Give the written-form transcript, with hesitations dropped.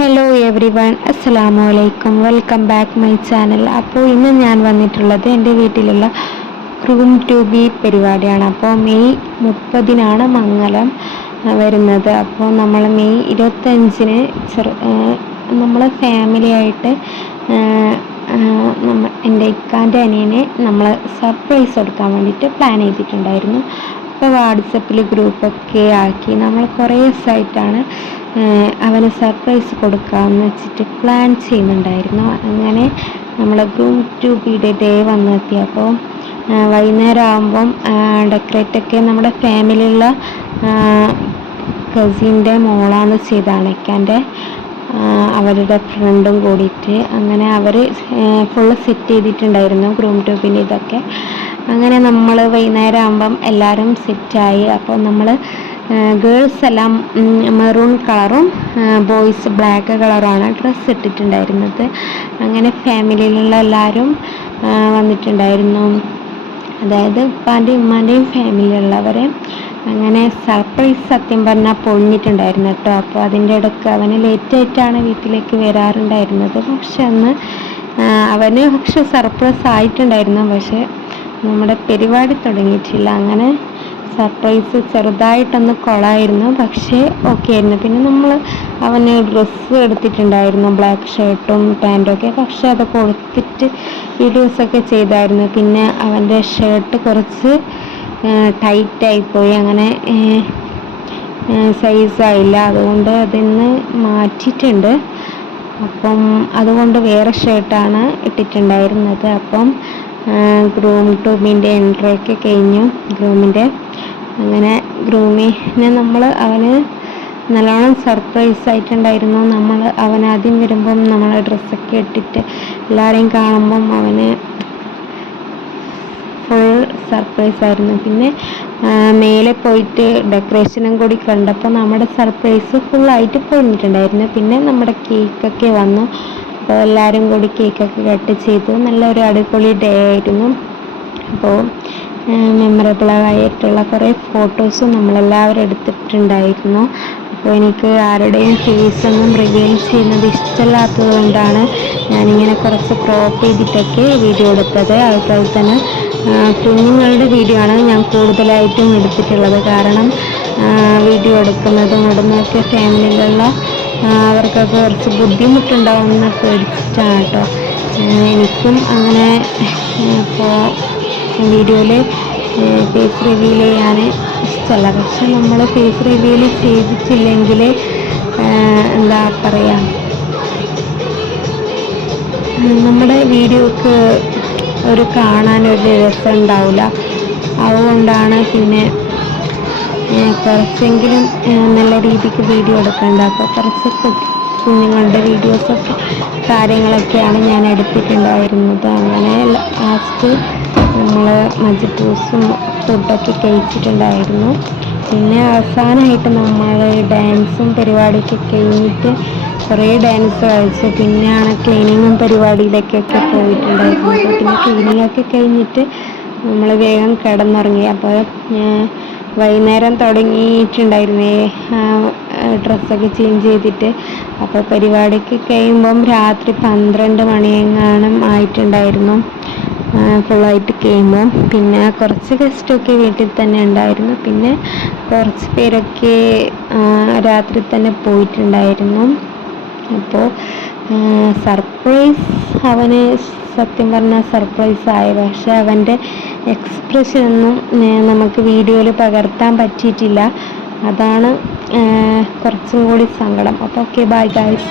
Hello every one, അസ്സലാമു അലൈക്കും. Welcome back my channel. അപ്പോൾ ഇന്ന് ഞാൻ വന്നിട്ടുള്ളത് എൻ്റെ വീട്ടിലുള്ള റൂം ടു ബി പരിപാടിയാണ്. അപ്പോൾ മെയ് 30 മംഗലം വരുന്നത്. അപ്പോൾ നമ്മൾ മെയ് 25 നമ്മൾ ഫാമിലിയായിട്ട് എൻ്റെ ഇക്കാൻ്റെ അനിയനെ നമ്മൾ സർപ്രൈസ് കൊടുക്കാൻ വേണ്ടിയിട്ട് പ്ലാൻ ചെയ്തിട്ടുണ്ടായിരുന്നു. അപ്പോൾ വാട്സപ്പിൽ ഗ്രൂപ്പൊക്കെ ആക്കി നമ്മൾ കുറേ ദിവസമായിട്ടാണ് അവന് സർപ്രൈസ് കൊടുക്കാമെന്ന് വെച്ചിട്ട് പ്ലാൻ ചെയ്യുന്നുണ്ടായിരുന്നു. അങ്ങനെ നമ്മളെ ഗ്രൂം ടു ബിയുടെ ഡേ വന്നെത്തി. അപ്പോൾ വൈകുന്നേരം ആകുമ്പം ഡെക്കറേറ്റൊക്കെ നമ്മുടെ ഫാമിലിയുള്ള കസിൻ്റെ മോളാണ് ചെയ്താണ്, ഇക്കാൻ്റെ അവരുടെ ഫ്രണ്ടും കൂടിയിട്ട്. അങ്ങനെ അവർ ഫുള്ള് സെറ്റ് ചെയ്തിട്ടുണ്ടായിരുന്നു ഗ്രൂം ടു ബിൻ്റെ ഇതൊക്കെ. അങ്ങനെ നമ്മൾ വൈകുന്നേരം ആകുമ്പം എല്ലാവരും സെറ്റായി. അപ്പോൾ നമ്മൾ ഗേൾസ് എല്ലാം മെറൂൺ കളറും ബോയ്സ് ബ്ലാക്ക് കളറുമാണ് ഡ്രസ്സ് ഇട്ടിട്ടുണ്ടായിരുന്നത്. അങ്ങനെ ഫാമിലിയിലുള്ള എല്ലാവരും വന്നിട്ടുണ്ടായിരുന്നു, അതായത് ഉപ്പാൻ്റെയും ഉമ്മാൻ്റെയും ഫാമിലിയുള്ളവരെ. അങ്ങനെ സർപ്രൈസ് സത്യം പറഞ്ഞാൽ പൊളിഞ്ഞിട്ടുണ്ടായിരുന്നു കേട്ടോ. അപ്പോൾ അതിൻ്റെ ഇടയ്ക്ക് അവന് ലേറ്റായിട്ടാണ് വീട്ടിലേക്ക് വരാറുണ്ടായിരുന്നത്. പക്ഷെ അന്ന് അവന് സർപ്രൈസ് ആയിട്ടുണ്ടായിരുന്നു, പക്ഷെ നമ്മുടെ പരിപാടി തുടങ്ങിയിട്ടില്ല. അങ്ങനെ സർപ്രൈസ് ചെറുതായിട്ടൊന്ന് കൊളായിരുന്നു, പക്ഷേ ഓക്കെ ആയിരുന്നു. പിന്നെ നമ്മൾ അവന് ഡ്രസ്സ് എടുത്തിട്ടുണ്ടായിരുന്നു, ബ്ലാക്ക് ഷർട്ടും പാൻറ്റും ഒക്കെ. പക്ഷെ അത് കൊടുത്തിട്ട് വീഡിയോസൊക്കെ ചെയ്തായിരുന്നു. പിന്നെ അവൻ്റെ ഷർട്ട് കുറച്ച് ടൈറ്റായിപ്പോയി, അങ്ങനെ സൈസായില്ല. അതുകൊണ്ട് അതിന്ന് മാറ്റിയിട്ടുണ്ട്. അപ്പം അതുകൊണ്ട് വേറെ ഷർട്ടാണ് ഇട്ടിട്ടുണ്ടായിരുന്നത്. അപ്പം ഗ്രൂം ടു ബിൻ്റെ എൻട്രി ഒക്കെ കഴിഞ്ഞു ഗ്രൂമിൻ്റെ. അങ്ങനെ ഗ്രൂമിനെ നമ്മൾ അവന് നല്ലോണം സർപ്രൈസ് ആയിട്ടുണ്ടായിരുന്നു. അവൻ ആദ്യം വരുമ്പം നമ്മൾ ഡ്രസ്സൊക്കെ ഇട്ടിട്ട് എല്ലാവരെയും കാണുമ്പം അവന് ഫുൾ സർപ്രൈസ് ആയിരുന്നു. പിന്നെ മേലെ പോയിട്ട് ഡെക്കറേഷനും കൂടി കണ്ടപ്പോൾ നമ്മുടെ സർപ്രൈസ് ഫുള്ളായിട്ട് പൊളിഞ്ഞിട്ടുണ്ടായിരുന്നു. പിന്നെ നമ്മുടെ കേക്കൊക്കെ വന്നു. അപ്പോൾ എല്ലാവരും കൂടി കേക്കൊക്കെ കട്ട് ചെയ്തു. നല്ലൊരു അടിപൊളി ഡേ ആയിരുന്നു. അപ്പോൾ മെമ്മറബിളായിട്ടുള്ള കുറേ ഫോട്ടോസും നമ്മളെല്ലാവരും എടുത്തിട്ടുണ്ടായിരുന്നു. അപ്പോൾ എനിക്ക് ആരുടെയും ഫേസൊന്നും റിവീൽ ചെയ്യുന്നത് ഇഷ്ടമില്ലാത്തത് കൊണ്ടാണ് ഞാനിങ്ങനെ കുറച്ച് ക്രോപ്പ് ചെയ്തിട്ടൊക്കെ വീഡിയോ എടുത്തത്. അതുപോലെ തന്നെ കുഞ്ഞുങ്ങളുടെ വീഡിയോ ആണ് ഞാൻ കൂടുതലായിട്ടും എടുത്തിട്ടുള്ളത്. കാരണം വീഡിയോ എടുക്കുന്നതും ഇടുന്നതൊക്കെ ഫാമിലിയിലുള്ള അവർക്കൊക്കെ കുറച്ച് ബുദ്ധിമുട്ടുണ്ടാവുമെന്ന് പേടിച്ചിട്ടാണ് കേട്ടോ. എനിക്കും അങ്ങനെ ഇപ്പോൾ വീഡിയോയിൽ ഫേസ് റിവീൽ ചെയ്യാൻ ഇഷ്ടമല്ല. പക്ഷെ നമ്മൾ ഫേസ് റിവീൽ ചെയ്തിട്ടില്ലെങ്കിൽ എന്താ പറയുക, നമ്മുടെ വീഡിയോക്ക് ഒരു കാണാനൊരു രസം ഉണ്ടാവില്ല. അതുകൊണ്ടാണ് പിന്നെ കുറച്ചെങ്കിലും നല്ല രീതിക്ക് വീഡിയോ എടുക്കേണ്ട. അപ്പോൾ കുറച്ച് കുഞ്ഞുങ്ങളുടെ വീഡിയോസൊക്കെ കാര്യങ്ങളൊക്കെയാണ് ഞാൻ എടുത്തിട്ടുണ്ടായിരുന്നത്. അങ്ങനെ ലാസ്റ്റ് നമ്മൾ മജ്ബൂസും ഫുഡൊക്കെ കഴിച്ചിട്ടുണ്ടായിരുന്നു. പിന്നെ അവസാനമായിട്ട് നമ്മൾ ഡാൻസും പരിപാടിയൊക്കെ കഴിഞ്ഞിട്ട് കുറേ ഡാൻസ് കളിച്ചു. പിന്നെയാണ് ക്ലീനിങ്ങും പരിപാടിയിലേക്കൊക്കെ പോയിട്ടുണ്ടായിരുന്നത്. പിന്നെ ക്ലീനിങ്ങൊക്കെ കഴിഞ്ഞിട്ട് നമ്മൾ വേഗം കിടന്നുറങ്ങി. അപ്പോൾ വൈകുന്നേരം തുടങ്ങിയിട്ടുണ്ടായിരുന്നേ ഡ്രസ്സൊക്കെ ചേഞ്ച് ചെയ്തിട്ട്. അപ്പോൾ പരിപാടിക്ക് കഴിയുമ്പം രാത്രി 12 മണിയെങ്ങാനും ആയിട്ടുണ്ടായിരുന്നു ഫുള്ളായിട്ട് കഴിയുമ്പോൾ. പിന്നെ കുറച്ച് ഗസ്റ്റൊക്കെ വീട്ടിൽ തന്നെ ഉണ്ടായിരുന്നു. പിന്നെ കുറച്ച് പേരൊക്കെ രാത്രി തന്നെ പോയിട്ടുണ്ടായിരുന്നു. അപ്പോൾ സർപ്രൈസ് അവന് സത്യം പറഞ്ഞാൽ സർപ്രൈസ് ആയി. പക്ഷെ അവൻ്റെ എക്സ്പ്രഷനൊന്നും നമുക്ക് വീഡിയോയിൽ പകർത്താൻ പറ്റിയിട്ടില്ല. അതാണ് കുറച്ചും കൂടി സങ്കടം. അപ്പോൾ ഓക്കെ, ബൈ ഗൈസ്.